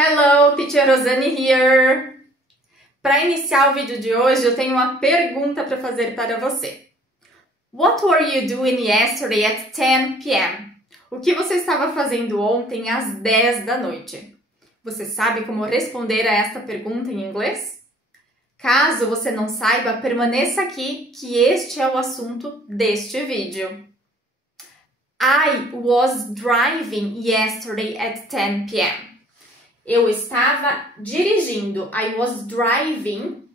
Hello, Teacher Rosane here! Para iniciar o vídeo de hoje, eu tenho uma pergunta para fazer para você. What were you doing yesterday at 10 p.m.? O que você estava fazendo ontem às 10 da noite? Você sabe como responder a esta pergunta em inglês? Caso você não saiba, permaneça aqui que este é o assunto deste vídeo. I was driving yesterday at 10 p.m. Eu estava dirigindo. I was driving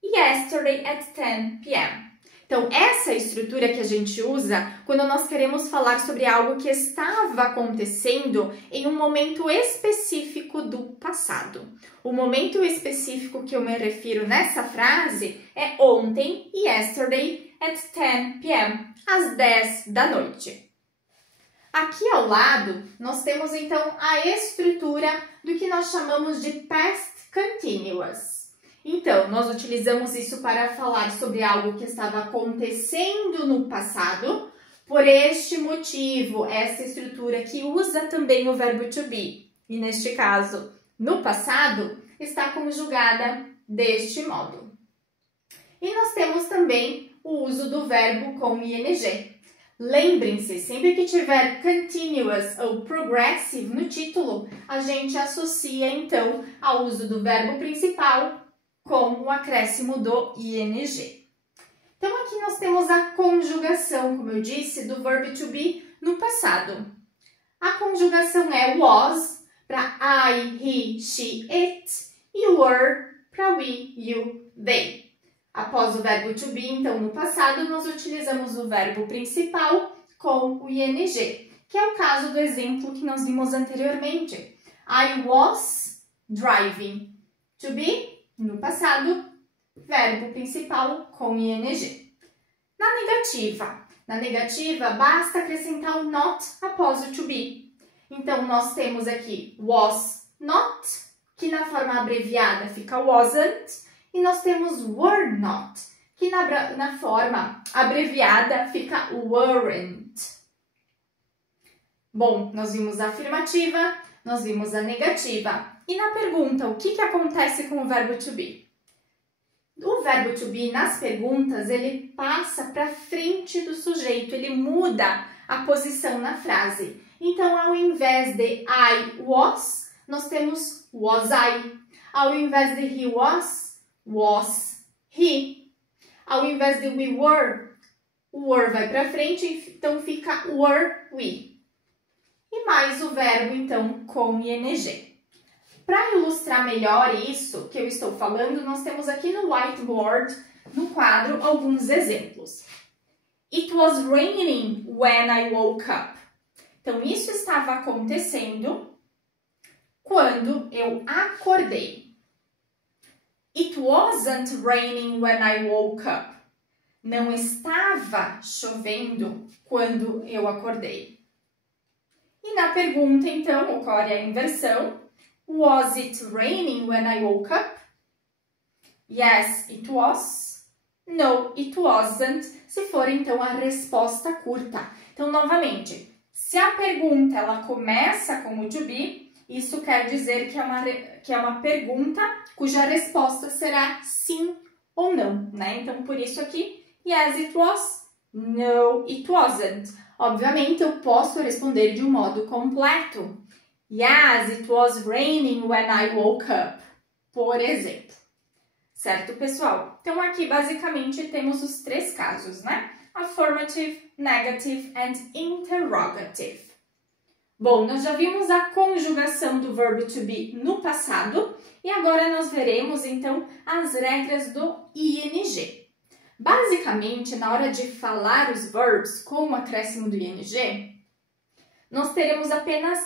yesterday at 10 p.m. Então, essa é a estrutura que a gente usa quando nós queremos falar sobre algo que estava acontecendo em um momento específico do passado. O momento específico que eu me refiro nessa frase é ontem, yesterday at 10 p.m., às 10 da noite. Aqui ao lado, nós temos então a estrutura do que nós chamamos de past continuous. Então, nós utilizamos isso para falar sobre algo que estava acontecendo no passado. Por este motivo, essa estrutura que usa também o verbo to be, e neste caso, no passado, está conjugada deste modo. E nós temos também o uso do verbo com ing. Lembrem-se, sempre que tiver continuous ou progressive no título, a gente associa então ao uso do verbo principal com o acréscimo do ing. Então aqui nós temos a conjugação, como eu disse, do verbo to be no passado. A conjugação é was para I, he, she, it e were para we, you, they. Após o verbo to be, então, no passado, nós utilizamos o verbo principal com o ing, que é o caso do exemplo que nós vimos anteriormente. I was driving. To be, no passado, verbo principal com ing. Na negativa, basta acrescentar o not após o to be. Então, nós temos aqui was not, que na forma abreviada fica wasn't, e nós temos were not, que na forma abreviada fica weren't. Bom, nós vimos a afirmativa, nós vimos a negativa. E na pergunta, o que acontece com o verbo to be? O verbo to be, nas perguntas, ele passa para frente do sujeito, ele muda a posição na frase. Então, ao invés de I was, nós temos was I. Ao invés de he was he. Ao invés de we were, o were vai para frente, então fica were we. E mais o verbo, então, com ing. Para ilustrar melhor isso que eu estou falando, nós temos aqui no whiteboard, no quadro, alguns exemplos. It was raining when I woke up. Então, isso estava acontecendo quando eu acordei. It wasn't raining when I woke up. Não estava chovendo quando eu acordei. E na pergunta, então, ocorre a inversão. Was it raining when I woke up? Yes, it was. No, it wasn't. Se for, então, a resposta curta. Então, novamente, se a pergunta ela começa com o to be, isso quer dizer que é uma pergunta cuja resposta será sim ou não, né? Então, por isso aqui, yes, it was. No, it wasn't. Obviamente, eu posso responder de um modo completo. Yes, it was raining when I woke up. Por exemplo. Certo, pessoal? Então, aqui, basicamente, temos os três casos, né? Affirmative, negative and interrogative. Bom, nós já vimos a conjugação do verbo to be no passado e agora nós veremos, então, as regras do ing. Basicamente, na hora de falar os verbos com o acréscimo do ing, nós teremos apenas,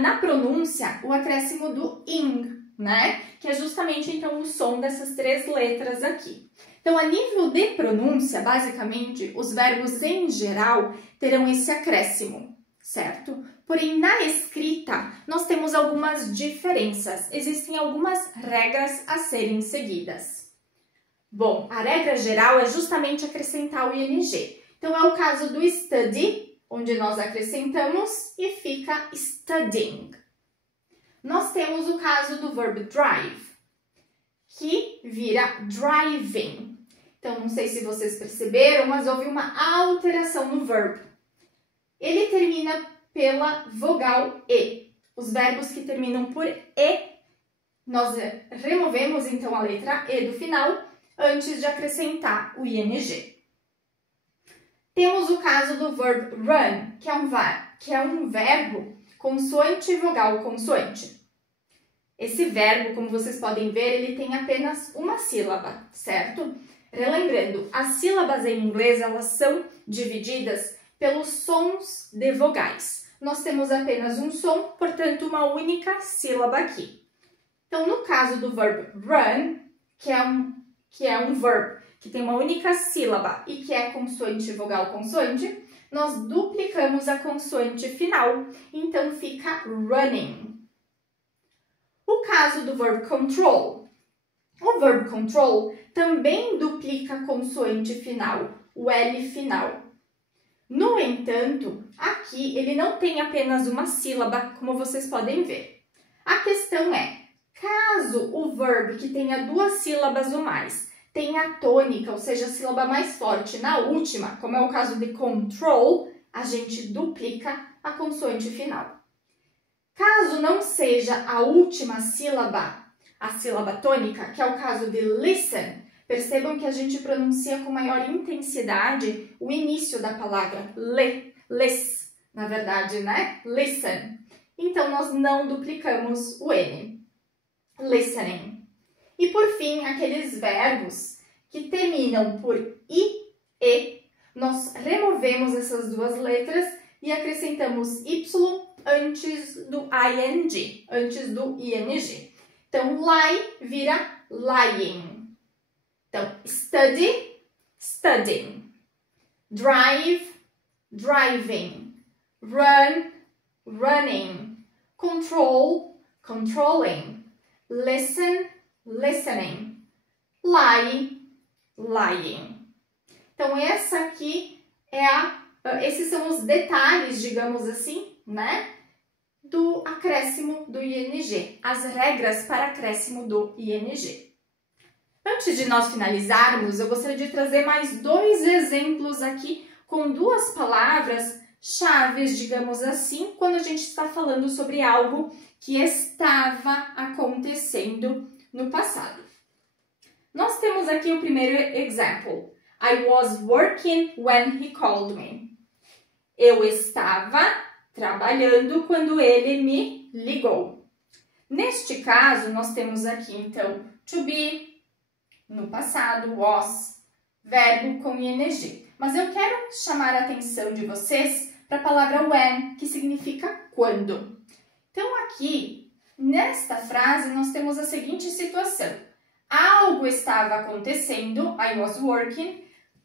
na pronúncia, o acréscimo do ing, né? Que é justamente, então, o som dessas três letras aqui. Então, a nível de pronúncia, basicamente, os verbos em geral terão esse acréscimo, certo? Porém, na escrita, nós temos algumas diferenças. Existem algumas regras a serem seguidas. Bom, a regra geral é justamente acrescentar o ing. Então, é o caso do study, onde nós acrescentamos e fica studying. nós temos o caso do verbo drive, que vira driving. Então, não sei se vocês perceberam, mas houve uma alteração no verbo. Ele termina pela vogal E. Os verbos que terminam por E, nós removemos então a letra E do final, antes de acrescentar o ing. Temos o caso do verbo run, que é um verbo consoante, vogal, consoante. Esse verbo, como vocês podem ver, ele tem apenas uma sílaba, certo? Relembrando, as sílabas em inglês, elas são divididas pelos sons de vogais. Nós temos apenas um som, portanto, uma única sílaba aqui. Então, no caso do verbo run, que é um verbo que tem uma única sílaba e que é consoante, vogal, consoante, nós duplicamos a consoante final, então fica running. O caso do verbo control. O verbo control também duplica a consoante final, o L final. No entanto, aqui ele não tem apenas uma sílaba, como vocês podem ver. A questão é, caso o verbo que tenha duas sílabas ou mais tenha tônica, ou seja, a sílaba mais forte na última, como é o caso de control, a gente duplica a consoante final. Caso não seja a última sílaba, a sílaba tônica, que é o caso de listen, percebam que a gente pronuncia com maior intensidade o início da palavra lis, na verdade, né? Listen. Então, nós não duplicamos o N. Listening. E, por fim, aqueles verbos que terminam por I, E, nós removemos essas duas letras e acrescentamos Y antes do ing, antes do ing. Então, lie vira lying. Então, study, studying. Drive, driving. Run, running. Control, controlling. Listen, listening. Lie, lying. Então, esses são os detalhes, digamos assim, né? Do acréscimo do ing, as regras para acréscimo do ing. Antes de nós finalizarmos, eu gostaria de trazer mais dois exemplos aqui com duas palavras chaves, digamos assim, quando a gente está falando sobre algo que estava acontecendo no passado. Nós temos aqui o primeiro example. I was working when he called me. Eu estava trabalhando quando ele me ligou. Neste caso, nós temos aqui, então, to be, no passado, was, verbo com ing. Mas eu quero chamar a atenção de vocês para a palavra when, que significa quando. Então, aqui, nesta frase, nós temos a seguinte situação. Algo estava acontecendo, I was working,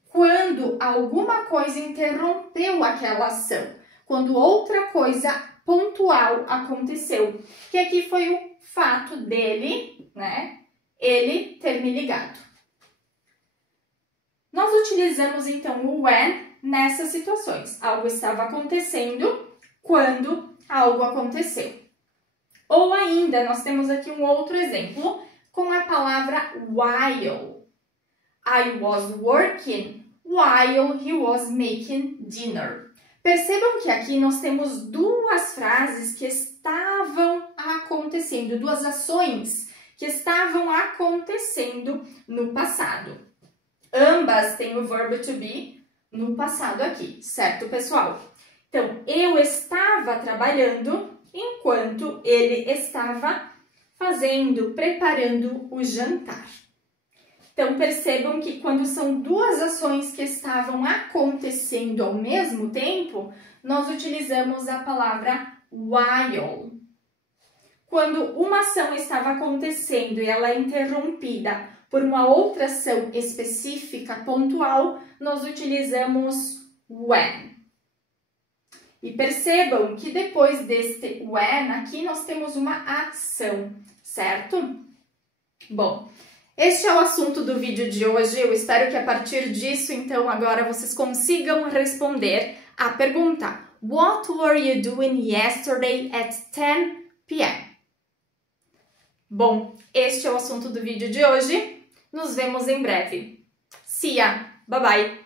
quando alguma coisa interrompeu aquela ação. Quando outra coisa pontual aconteceu, que aqui foi o fato dele, né, ele ter me ligado. Nós utilizamos então o when nessas situações. Algo estava acontecendo quando algo aconteceu. Ou ainda, nós temos aqui um outro exemplo com a palavra while. I was working while he was making dinner. Percebam que aqui nós temos duas frases que estavam acontecendo, duas ações que estavam acontecendo no passado. Ambas têm o verbo to be no passado aqui, certo, pessoal? Então, eu estava trabalhando enquanto ele estava preparando o jantar. Então, percebam que quando são duas ações que estavam acontecendo ao mesmo tempo, nós utilizamos a palavra while. Quando uma ação estava acontecendo e ela é interrompida por uma outra ação específica, pontual, nós utilizamos when. E percebam que depois deste when, aqui nós temos uma ação, certo? Bom, este é o assunto do vídeo de hoje. Eu espero que a partir disso, então, agora vocês consigam responder a pergunta: What were you doing yesterday at 10 p.m.? Bom, este é o assunto do vídeo de hoje. Nos vemos em breve. See ya! Bye bye!